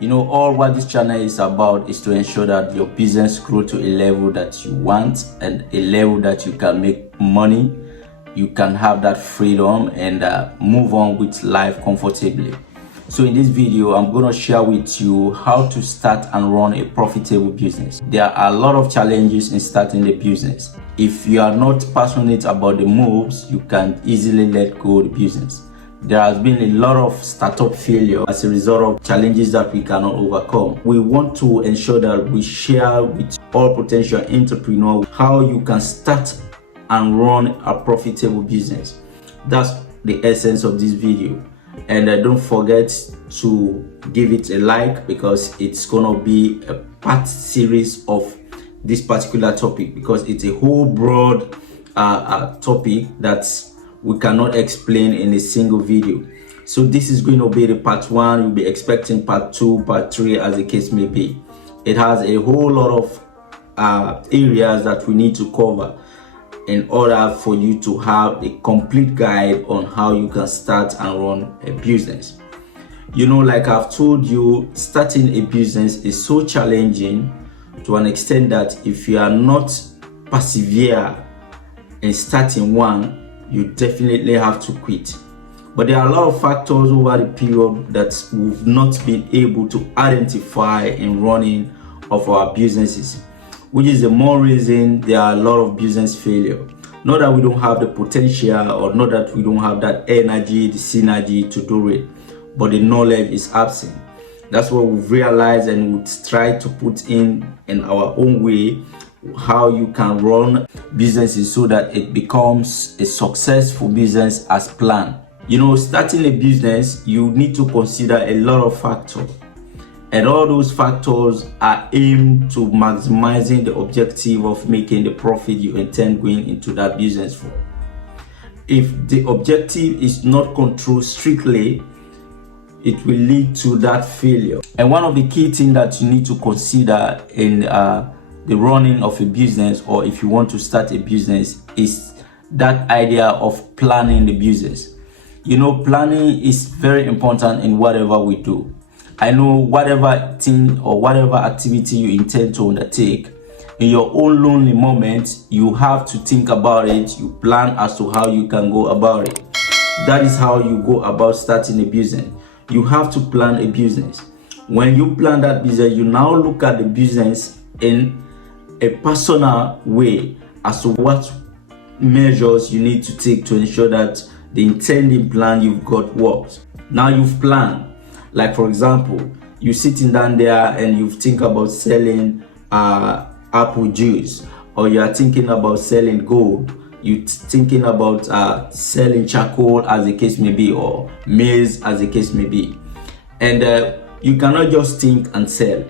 All what this channel is about is to ensure that your business grow to a level that you want and a level that you can make money, you can have that freedom and move on with life comfortably. So in this video, I'm going to share with you how to start and run a profitable business. There are a lot of challenges in starting a business. If you are not passionate about the moves, you can easily let go of the business. There has been a lot of startup failure as a result of challenges that we cannot overcome. We want to ensure that we share with all potential entrepreneurs how you can start and run a profitable business. That's the essence of this video. And don't forget to give it a like, because it's gonna be a part series of this particular topic, because it's a whole broad topic that we cannot explain in a single video. So this is going to be the part 1. You'll be expecting part 2, part 3, as the case may be. It has a whole lot of areas that we need to cover in order for you to have a complete guide on how you can start and run a business. Like I've told you, starting a business is so challenging to an extent that if you are not persevere in starting one, you definitely have to quit. But there are a lot of factors over the period that we've not been able to identify in running of our businesses, which is the more reason there are a lot of business failure. Not that we don't have the potential, or not that we don't have that energy, the synergy to do it, but the knowledge is absent. That's what we've realized, and we've tried to put in our own way how you can run businesses so that it becomes a successful business as planned. Starting a business, you need to consider a lot of factors, and all those factors are aimed to maximizing the objective of making the profit you intend going into that business for. If the objective is not controlled strictly, it will lead to that failure. And one of the key things that you need to consider in the running of a business, or if you want to start a business, is that idea of planning the business. Planning is very important in whatever we do. I know whatever thing or whatever activity you intend to undertake, in your own lonely moment, you have to think about it. You plan as to how you can go about it. That is how you go about starting a business. You have to plan a business. When you plan that business, you now look at the business in a personal way as to what measures you need to take to ensure that the intended plan you've got works. Now you've planned, like for example, you're sitting down there and you think about selling apple juice, or you are thinking about selling gold, you're thinking about selling charcoal, as the case may be, or maize, as the case may be. And you cannot just think and sell.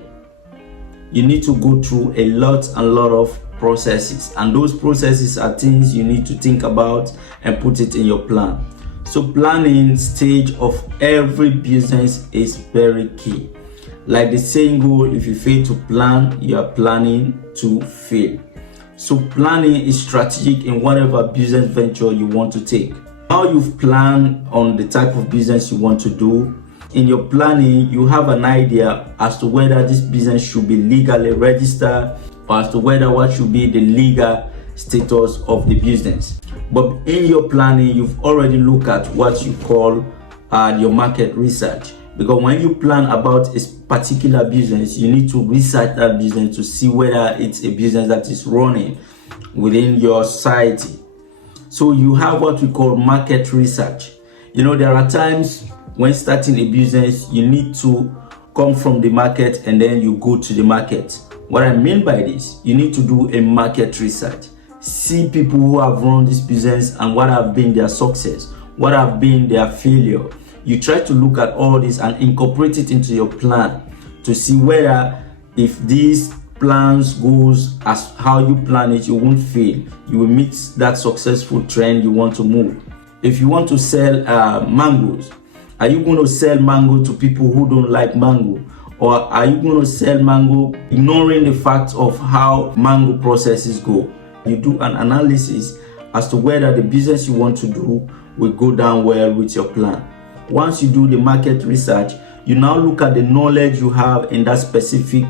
You need to go through a lot of processes, and those processes are things you need to think about and put it in your plan. So planning stage of every business is very key. Like the saying goes, if you fail to plan, you are planning to fail. So planning is strategic in whatever business venture you want to take. Now you've planned on the type of business you want to do. In your planning, you have an idea as to whether this business should be legally registered, or as to whether what should be the legal status of the business. But in your planning, you've already looked at what you call your market research. Because when you plan about a particular business, you need to research that business to see whether it's a business that is running within your society. So you have what we call market research. There are times when starting a business, you need to come from the market and then you go to the market. What I mean by this, you need to do a market research. See people who have run this business and what have been their success, what have been their failure. You try to look at all this and incorporate it into your plan to see whether if these plans goes as how you plan it, you won't fail. You will meet that successful trend you want to move. If you want to sell mangoes, are you going to sell mango to people who don't like mango? Or are you going to sell mango ignoring the fact of how mango processes go? You do an analysis as to whether the business you want to do will go down well with your plan. Once you do the market research, You now look at the knowledge you have in that specific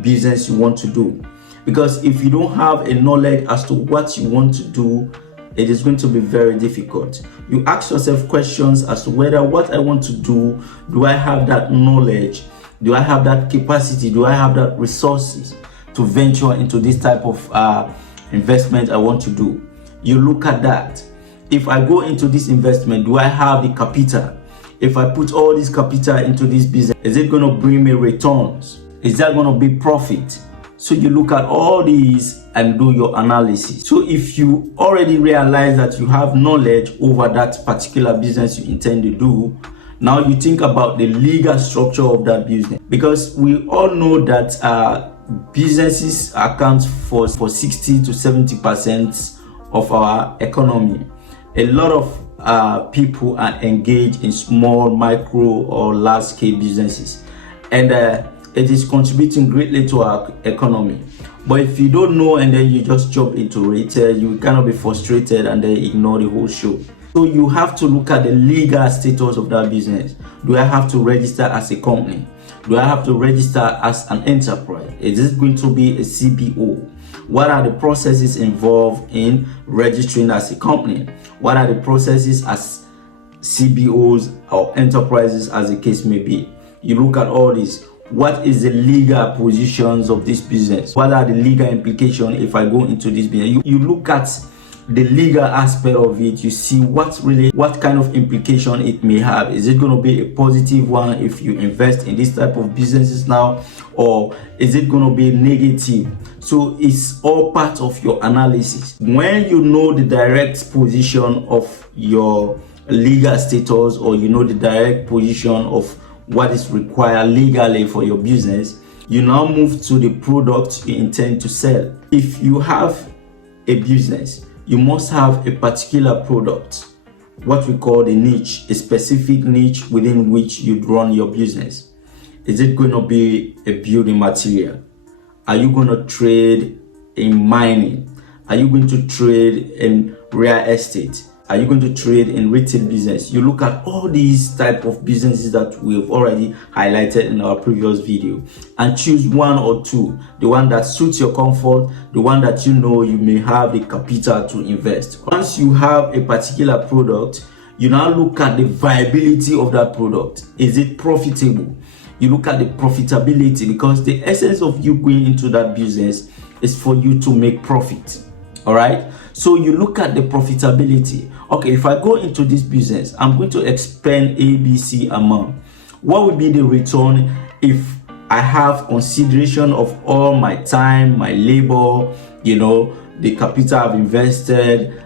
business you want to do. Because if you don't have a knowledge as to what you want to do, it is going to be very difficult. You ask yourself questions as to whether what I want to do I have that knowledge? Do I have that capacity? Do I have that resources to venture into this type of investment I want to do? You look at that. If I go into this investment, do I have the capital? If I put all this capital into this business, is it going to bring me returns? Is that going to be profit? So you look at all these and do your analysis. So if you already realize that you have knowledge over that particular business you intend to do, now you think about the legal structure of that business. Because we all know that businesses account for 60 to 70% of our economy. A lot of people are engaged in small, micro, or large-scale businesses, and it is contributing greatly to our economy. But if you don't know and then you just jump into it, you cannot be frustrated and then ignore the whole show. So you have to look at the legal status of that business. Do I have to register as a company? Do I have to register as an enterprise? Is this going to be a CBO? What are the processes involved in registering as a company? What are the processes as CBOs or enterprises, as the case may be? You look at all this. What is the legal positions of this business? What are the legal implications if I go into this business? You look at the legal aspect of it. You see what kind of implication it may have. Is it going to be a positive one if you invest in this type of businesses now, or is it going to be negative? So it's all part of your analysis. When you know the direct position of your legal status, or you know the direct position of what is required legally for your business, you now move to the product you intend to sell. If you have a business, you must have a particular product, what we call the niche, a specific niche within which you run your business. Is it going to be a building material? Are you going to trade in mining? Are you going to trade in real estate? Are you going to trade in retail business? You look at all these type of businesses that we've already highlighted in our previous video and choose one or two, the one that suits your comfort, the one that you know you may have the capital to invest. Once you have a particular product, you now look at the viability of that product. Is it profitable? You look at the profitability, because the essence of you going into that business is for you to make profit. All right, so you look at the profitability. Okay, if I go into this business, I'm going to expend ABC amount. What would be the return if I have consideration of all my time, my labor, the capital I've invested,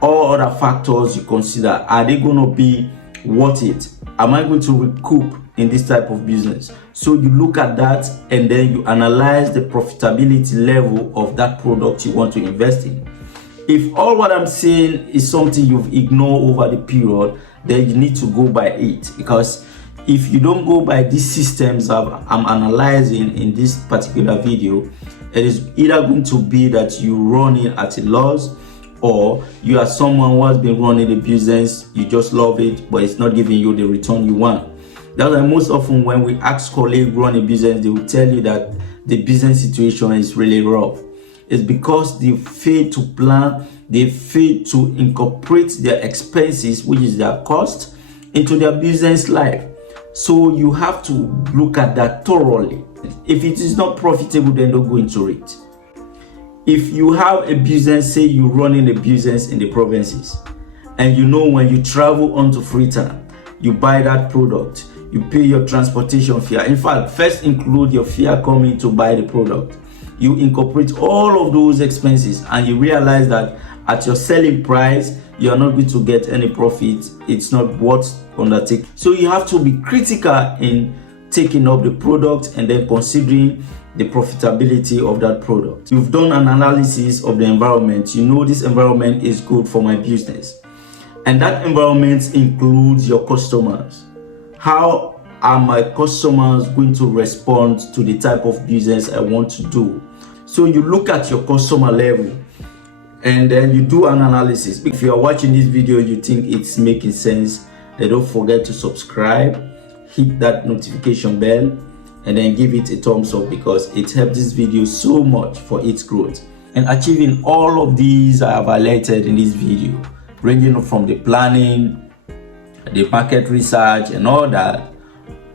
all other factors you consider? Are they going to be worth it? Am I going to recoup in this type of business? So you look at that and then you analyze the profitability level of that product you want to invest in. If all what I'm saying is something you've ignored over the period, then you need to go by it. Because if you don't go by these systems I'm analyzing in this particular video, it is either going to be that you run it at a loss, or you are someone who has been running the business, you just love it, but it's not giving you the return you want. That's why most often when we ask colleagues run a business, they will tell you that the business situation is really rough. It's because they fail to plan, they fail to incorporate their expenses, which is their cost, into their business life. So you have to look at that thoroughly. If it is not profitable, then don't go into it. If you have a business, say you're running a business in the provinces, and when you travel onto Freetown, you buy that product, you pay your transportation fare. In fact, first include your fare coming to buy the product. You incorporate all of those expenses and you realize that at your selling price, you are not going to get any profit. It's not worth undertaking. So you have to be critical in taking up the product and then considering the profitability of that product. You've done an analysis of the environment. This environment is good for my business. And that environment includes your customers. How are my customers going to respond to the type of business I want to do? So you look at your customer level and then you do an analysis. If you are watching this video, you think it's making sense, then don't forget to subscribe, hit that notification bell and then give it a thumbs up, because it helps this video so much for its growth. And achieving all of these I have highlighted in this video, ranging from the planning, the market research and all that,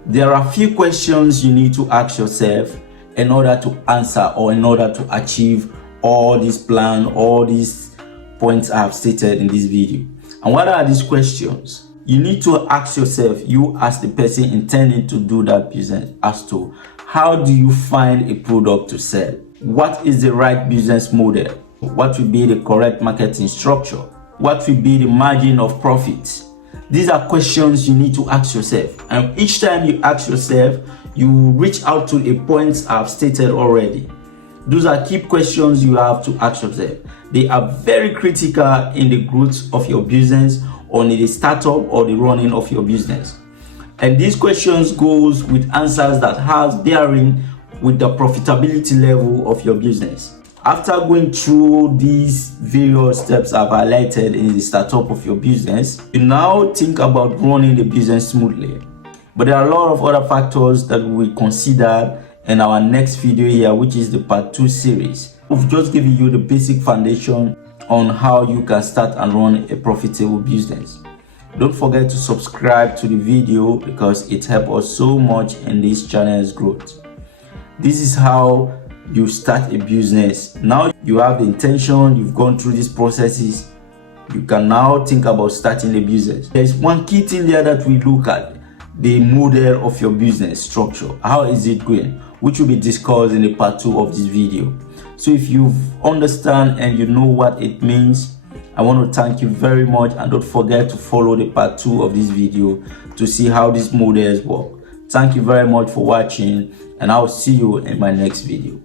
there are a few questions you need to ask yourself in order to answer, or in order to achieve all this plan, all these points I have stated in this video. And what are these questions? You need to ask yourself, you as the person intending to do that business, as to how do you find a product to sell? What is the right business model? What will be the correct marketing structure? What will be the margin of profit? These are questions you need to ask yourself. And each time you ask yourself, you reach out to a point I've stated already. Those are key questions you have to ask yourself. They are very critical in the growth of your business, or in the startup or the running of your business. And these questions goes with answers that has bearing with the profitability level of your business. After going through these various steps I've highlighted in the startup of your business, you now think about running the business smoothly. But there are a lot of other factors that we consider in our next video here, which is the part 2 series. We've just given you the basic foundation on how you can start and run a profitable business. Don't forget to subscribe to the video, because it helps us so much in this channel's growth. This is how you start a business. Now you have the intention, you've gone through these processes, you can now think about starting a business. There's one key thing there that we look at: the model of your business structure. How is it going? Which will be discussed in the part 2 of this video. So if you understand and you know what it means, I want to thank you very much, and don't forget to follow the part 2 of this video to see how these models work. Thank you very much for watching, and I'll see you in my next video.